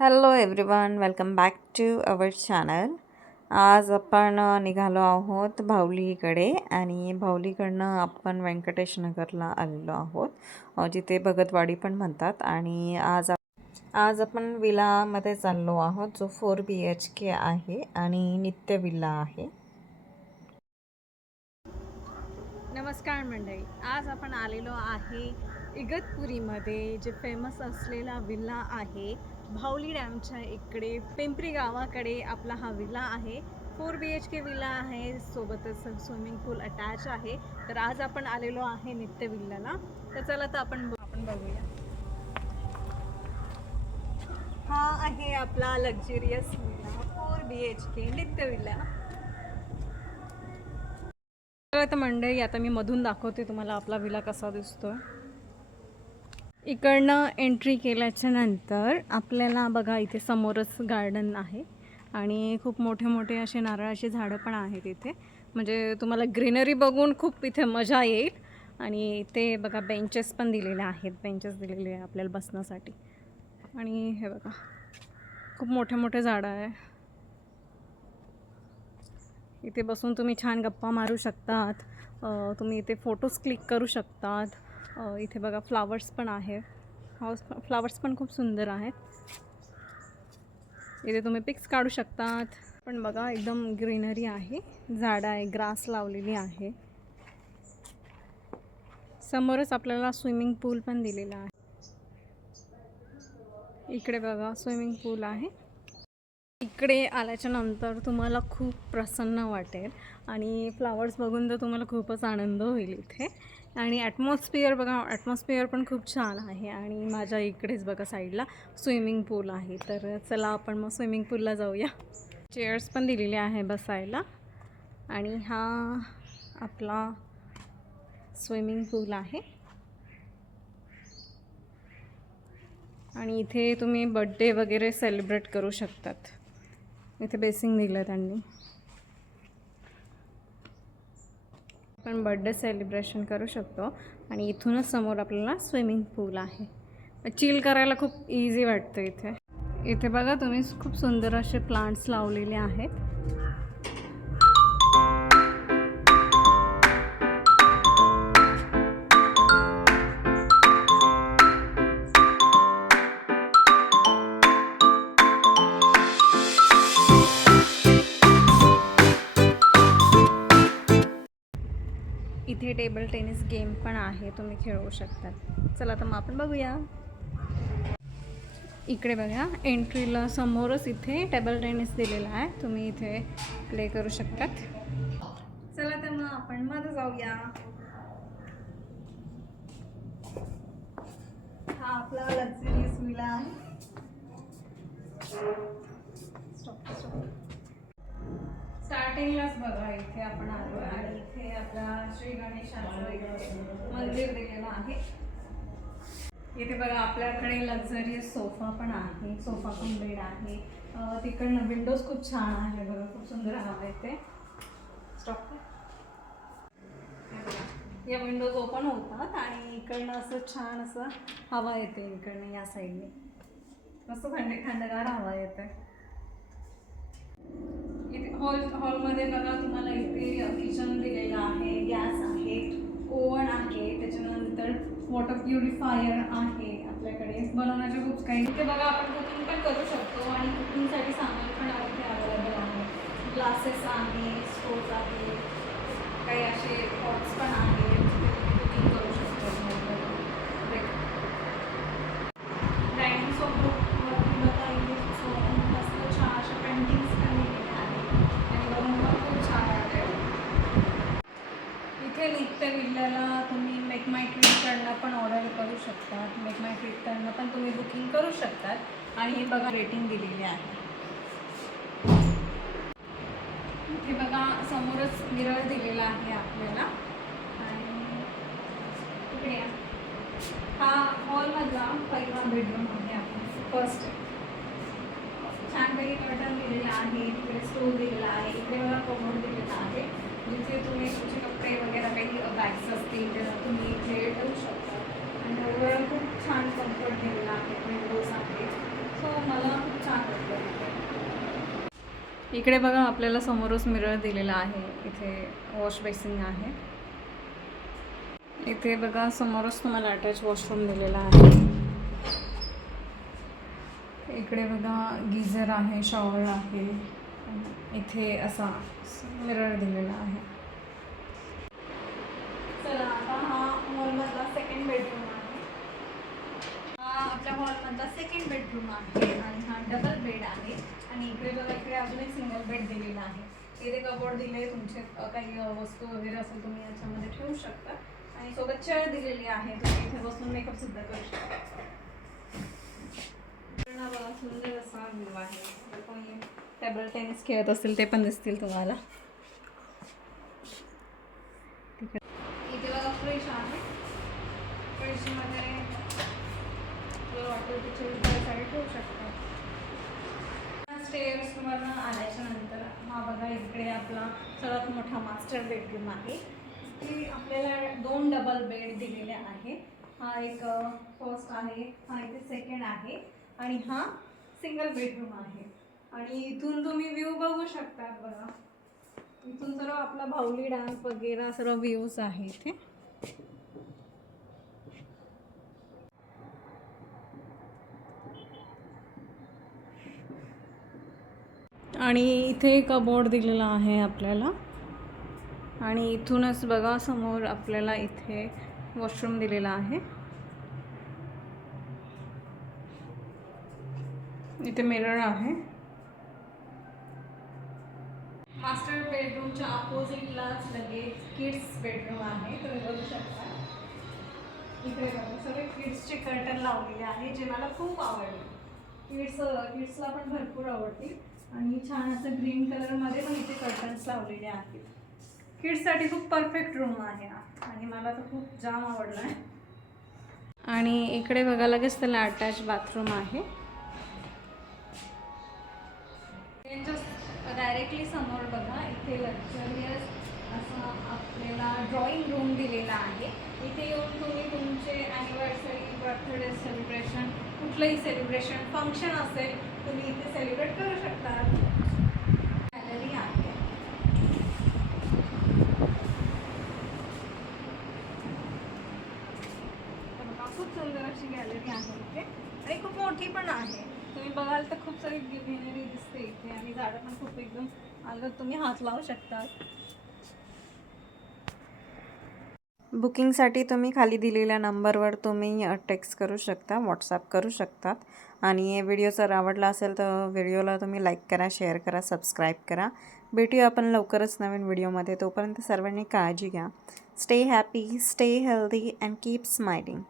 Hello everyone, welcome back to our channel. आज आपण निघालो आहोत भावलीकडे आणि भावलीकडनं आपण व्यंकटेश नगरला आलेलो आहोत, जिथे भगतवाडी पण म्हणतात. आणि आज आपण विलामध्ये चाललो आहोत, जो 4 BHK आहे आणि नित्य विला आहे. नमस्कार मंडळी, आज आपण आलेलो आहे इगतपुरीमध्ये, जे फेमस असलेला विला आहे. भावली डॅमच्या इकडे पिंपरी गावाकडे आपला हा विला आहे. 4 BHK विला आहे, सोबतच स्विमिंग पूल अटॅच आहे. तर आज आपण आलेलो आहे नित्य विल्लाला. तर चला तर आपण बघूया. हा आहे आपला लक्झरियस विला 4 BHK नित्य विला. तर मंडळी, आता मी मधून दाखवते तुम्हाला आपला विला कसा दिसतो. इकडनं एंट्री केल्याच्या नंतर आपल्याला बघा, इथे समोरच गार्डन आहे आणि खूप मोठे मोठे असे नारळाची झाडं पण आहेत इथे. म्हणजे तुम्हाला ग्रीनरी बघून खूप इथे मजा येईल. आणि ते बघा, बेंचेस पण दिलेले आहेत, बेंचेस दिलेले आहे आपल्याला बसण्यासाठी. आणि हे बघा, खूप मोठे मोठे झाडं आहे. इथे बसून तुम्ही छान गप्पा मारू शकतात. तुम्ही इथे फोटोज क्लिक करू शकतात. इथे बघा, फ्लावर्स पण आहे. फ्लावर्स पण खूप सुंदर आहेत. इथे तुम्ही पिक्स काढू शकतात. पण बघा, एकदम ग्रीनरी आहे, झाडं आहे, ग्रास लावलेली आहे. समोरच आपल्याला स्विमिंग पूल पण दिलेला आहे. इकडे बघा, स्विमिंग पूल आहे. इकडे आल्याच्या नंतर तुम्हाला खूप प्रसन्न वाटेल आणि फ्लावर्स बघून तर तुम्हाला खूपच आनंद होईल इथे. आणि ॲटमॉस्फिअर बघा, ॲटमॉस्फिअर पण खूप छान आहे. आणि माझ्या इकडेच बघा साईडला स्विमिंग पूल आहे. तर चला आपण मग स्विमिंग पूलला जाऊया. चेअर्स पण दिलेले आहे बसायला. आणि हा आपला स्विमिंग पूल आहे. आणि इथे तुम्ही बड्डे वगैरे सेलिब्रेट करू शकतात. इथे बेसिंग दिलं त्यांनी. आपण बर्थडे सेलिब्रेशन करू शकतो. आणि इथूनच समोर आपल्याला स्विमिंग पूल आहे. चिल करायला खूप इझी वाटतं इथे. इथे बघा तुम्ही, खूप सुंदर असे प्लांट्स लावलेले आहेत. इथे टेबल टेनिस गेम पण आहे, तुम्ही खेळू शकता. चला तर मग आपण बघूया. इकडे बघा, एंट्रीला समोरच इथे टेबल टेनिस दिलेला आहे, तुम्ही इथे प्ले करू शकतात. चला तर मग आपण मध्ये जाऊया. हा आपला लक्झरियस विला आहे. स्टार्टिंगलाच बघा, इथे आपण आलो आणि इथे आपला श्री गणेशाचं मंदिर दिलेलं आहे. इथे बघा, आपल्याकडे लक्झरियस सोफा पण आहे, सोफा पण बेड आहे. तिकडनं विंडोज खूप छान आहे बघा, खूप सुंदर हवा येते. स्टॉप. या विंडोज ओपन होतात आणि इकडनं असं छान असं हवा येते. इकडनं या साईडने मस्त थंडगार हवा येते. इथे हॉलमध्ये बघा, तुम्हाला इथे किचन दिलेलं आहे, गॅस आहे, ओव्हन आहे, त्याच्यानंतर वॉटर प्युरिफायर आहे. आपल्याकडे बनवण्याचे खूप काही. इथे बघा, आपण कुकिंग पण करू शकतो आणि कुकिंगसाठी सामान पण इथे अवेलेबल आहे. ग्लासेस आहे, स्टोव्ह आहे, काही असे पॉट्स पण आहेत, जिथे तुम्ही कुकिंग करू शकतो. डायनिंग सोबत मस्त छान अशा पेंटिंग्स पण दिलेल्या आहेत आणि बघून पण खूप छान वाटेल. इथे नित्य विल्ल्याला तुम्ही मेक माय ट्रीटकडनं पण ऑर्डर करू शकतात. मेक माय ट्रीटकडनं पण तुम्ही बुकिंग करू शकतात. आणि हे बघा, रेटिंग दिलेली आहे. इथे बघा, समोरच मिरर दिलेला आहे आपल्याला. आणि इकडे हा हॉलमधला पहिला बेडरूम आहे आपला, फर्स्ट. छानपैकी कर्टन दिलेला आहे, इकडे स्टोव दिलेला आहे, इकडे बघा कबोर्ड दिलेला आहे, जिथे तुम्ही तुमचे कपडे वगैरे काही बॅग्स असतील तर तुम्ही इथे ठेवू शकता. आणि ओव्हरऑल खूप छान कम्फर्ट दिलेला आहे, विंडोज आहे. सो मला इकडे बघा आपल्याला समोरच मिरर दिलेला आहे. इथे वॉश बेसिंग आहे. इथे बघा समोरच तुम्हाला अटॅच वॉशरूम दिलेला आहे. इकडे बघा गीझर आहे, शॉवर आहे. इथे असा मिरर दिलेला आहे. चला आता हा हॉलमधला सेकंड बेडरूम आहे. हा आपल्या हॉलमधला सेकंड बेडरूम आहे आणि हा डबल बेड आहे. आणि इकडे बघा इकडे अजून एक सिंगल बेड दिलेला आहे. इथे कबोर्ड दिले, तुमचे काही वस्तू वगैरे असेल तुम्ही याच्यामध्ये ठेवू शकता. आणि सोबत चेअर दिलेली आहे, तुम्ही इथे बसून मेकअप सुद्धा करू शकता. बघा सुंदर असा व्ह्यू आहे. जर कोणी टेबल टेनिस खेळत असतील ते पण दिसतील तुम्हाला. इथे बघा फ्रीज आहे. फ्रीजमध्ये वॉटर पिक्चर त्यासाठी ठेवू शकता. स्टेअर्स तुम्हाला आल्याच्या नंतर हा बघा इकडे आपला सर्वात मोठा मास्टर बेडरूम आहे. इथे आपल्याला 2 डबल बेड दिलेले आहे. हा एक फर्स्ट आहे, हा इथे सेकंड आहे आणि हा सिंगल बेडरूम आहे. आणि इथून तुम्ही व्ह्यू बघू शकता. बघा इथून सर्व आपला भावली डॅम वगैरे सर्व व्ह्यूज आहे इथे. आणि इथे कबोर्ड दिलेला आहे आपल्याला. आणि इथूनच बघा समोर आपल्याला इथे वॉशरूम दिलेला आहे. इथे मिरर आहे. मास्टर बेडरूमच्या अपोजिटलाच लगेच किड्स बेडरूम आहे, तुम्ही बघू शकता. इकडे बघा सगळे किड्सचे कर्टन लावलेले आहे, जे मला खूप आवडले. किड्सला पण भरपूर आवडतील. आणि छान असं ग्रीन कलरमध्ये पण इथे कर्टन्स लावलेले आहेत. किड्ससाठी खूप परफेक्ट रूम आहे आणि मला तर खूप जाम आवडला आहे. आणि इकडे बघा लगेच त्याला अटॅच बाथरूम आहे. डायरेक्टली समोर बघा इथे लक्झरियस असा आपल्याला ड्रॉइंग रूम दिलेला आहे. इथे येऊन तुम्ही तुमचे ॲनिव्हर्सरी, बर्थडे सेलिब्रेशन, कुठलंही सेलिब्रेशन फंक्शन असेल तुम्ही इथे सेलिब्रेट करू शकता. गॅलरी आहे. खूप सुंदर अशी गॅलरी आहे इथे आणि खूप मोठी पण आहे. तुम्ही बघाल तर खूप सारी ग्रीनरी दिसते इथे आणि झाडं पण खूप एकदम आलं तुम्ही हात लावू शकता. बुकिंगसाठी तुम्ही खाली दिलेल्या नंबरवर तुम्ही टेक्स्ट करू शकता, व्हॉट्सॲप करू शकतात. आणि व्हिडिओ जर आवडला असेल तर व्हिडिओला तुम्ही लाईक करा, शेअर करा, सबस्क्राईब करा. भेटूया आपण लवकरच नवीन व्हिडिओमध्ये. तोपर्यंत सर्वांनी काळजी घ्या. Stay happy, stay healthy and keep smiling.